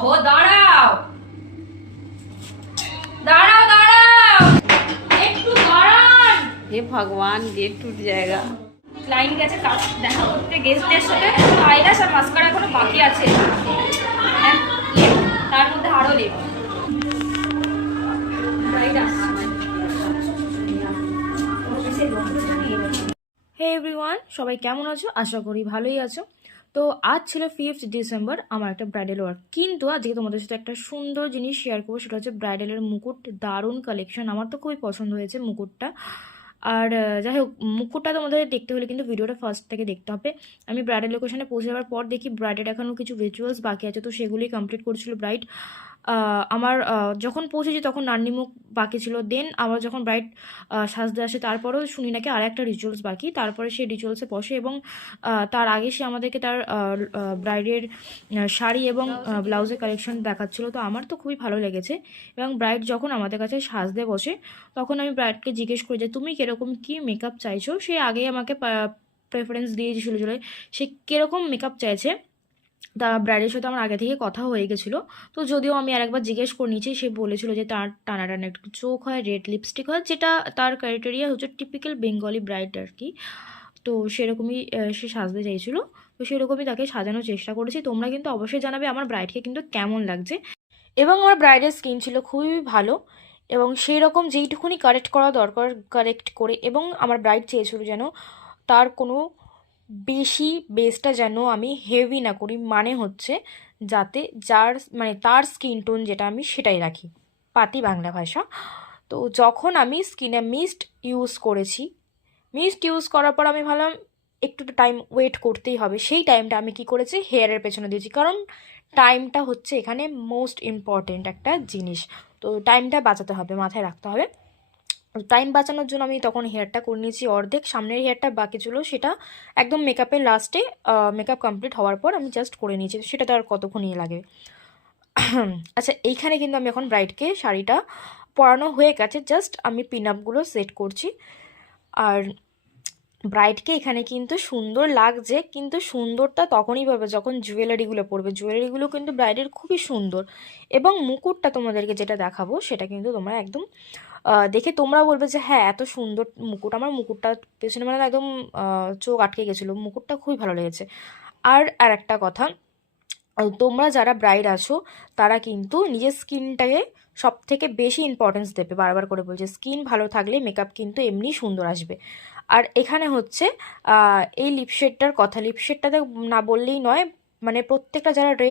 ওহো দাঁড়াও দাঁড়াও দাঁড়াও, একটু দাঁড়ান। हे भगवान गेट टूट जाएगा। ক্লায়েন্ট গেছে কাজ দেখা করতে গেস্টদের সাথে, আইলাস আর মাস্কারা এখনো বাকি আছে, তার মধ্যে আরো লেট। হে এভরিওয়ান, সবাই কেমন আছো? আশা করি ভালোই আছো। তো আজ ছিল 5th ডিসেম্বর, আমার একটা ব্রাইডাল ওয়ার্ক, কিন্তু আজকে তোমাদের সাথে একটা সুন্দর জিনিস শেয়ার করবো, সেটা হচ্ছে ব্রাইডালের মুকুট। দারুণ কালেকশন, আমার তো খুবই পছন্দ হয়েছে মুকুটটা। আর যাই হোক, মুকুটটা তোমাদের দেখতে হলে কিন্তু ভিডিওটা ফার্স্ট থেকে দেখতে হবে। আমি ব্রাইডাল লোকেশনে পৌঁছে যাওয়ার পর দেখি ব্রাইডের এখনও কিছু রিচুয়ালস বাকি আছে, তো সেগুলি কমপ্লিট করছিল ব্রাইড। আমার যখন পৌঁছেছি তখন নান্নিমুখ বাকি ছিল। দেন আবার যখন ব্রাইড সাজতে আসে তারপরেও শুনি নাকি আর একটা রিচুয়ালস বাকি, তারপরে সে রিচুয়ালসে বসে এবং তার আগে সে আমাদেরকে তার ব্রাইডের শাড়ি এবং ব্লাউজের কালেকশন দেখাচ্ছিল। তো আমার তো খুবই ভালো লেগেছে। এবং ব্রাইড যখন আমাদের কাছে সাজতে বসে তখন আমি ব্রাইডকে জিজ্ঞেস করি যে তুমি কীরকম কী মেকআপ চাইছো। সে আগেই আমাকে প্রেফারেন্স দিয়ে দিয়েছিল যে সে কীরকম মেকআপ চাইছে। তা ব্রাইডের সাথে আমার আগে থেকে কথা হয়ে গেছিলো। তো যদিও আমি আরেকবার জিজ্ঞেস করে নিয়েছি, সে বলেছিল যে তার টানা টানা একটু চোখ হয়, রেড লিপস্টিক হয়, যেটা তার ক্রাইটেরিয়া হচ্ছে টিপিক্যাল বেঙ্গলি ব্রাইড আর কি। তো সেরকমই সে সাজতে চাইছিলো, তো সেরকমই তাকে সাজানোর চেষ্টা করেছি। তোমরা কিন্তু অবশ্যই জানাবে আমার ব্রাইডকে কিন্তু কেমন লাগছে। এবং আমার ব্রাইডের স্কিন ছিল খুবই ভালো, এবং সেই রকম যেইটুকুনি কারেক্ট করা দরকার কারেক্ট করে। এবং আমার ব্রাইড চেয়েছিল যেন তার কোনো বেশি বেসটা যেন আমি হেভি না করি, মানে হচ্ছে যাতে যার মানে তার স্কিন টোন যেটা আমি সেটাই রাখি, পাতি বাংলা ভাষা। তো যখন আমি স্কিনে মিস্ট ইউজ করেছি, মিস্ট ইউজ করার পর আমি ভাবলাম একটু টাইম ওয়েট করতেই হবে। সেই টাইমটা আমি কি করেছি, হেয়ারের পেছনে দিয়েছি, কারণ টাইমটা হচ্ছে এখানে মোস্ট ইম্পর্টেন্ট একটা জিনিস। তো টাইমটা বাঁচাতে হবে, মাথায় রাখতে হবে। টাইম বাঁচানোর জন্য আমি তখন হেয়ারটা করে নিয়েছি অর্ধেক, সামনের হেয়ারটা বাকি ছিল সেটা একদম মেকআপের লাস্টে, মেকআপ কমপ্লিট হওয়ার পর আমি জাস্ট করে নিয়েছি। সেটা তো আর কতক্ষণই লাগে। আচ্ছা, এইখানে কিন্তু আমি এখন ব্রাইডকে শাড়িটা পরানো হয়ে গেছে, জাস্ট আমি পিন আপগুলো সেট করছি। আর ব্রাইডকে এখানে কিন্তু সুন্দর লাগছে, কিন্তু সুন্দরটা তখনই পাবে যখন জুয়েলারিগুলো পরবে। জুয়েলারিগুলো কিন্তু ব্রাইডের খুবই সুন্দর। এবং মুকুটটা তোমাদেরকে যেটা দেখাবো সেটা কিন্তু তোমরা একদম দেখে তোমরা বলবে যে হ্যাঁ এত সুন্দর মুকুট। আমার মুকুটটা পেছনে মানে একদম চোখ আটকে গেছিলো, মুকুটটা খুবই ভালো লেগেছে। আর একটা কথা, তোমরা যারা ব্রাইড আছো তারা কিন্তু নিজের স্কিনটাকে সব থেকে বেশি ইম্পর্টেন্স দেবে। বারবার করে বলছে স্কিন ভালো থাকলে মেকআপ কিন্তু এমনি সুন্দর আসবে। আর এখানে হচ্ছে এই লিপশেডটার কথা, লিপশেডটাতে না বললেই নয়, মানে প্রত্যেকটা যারা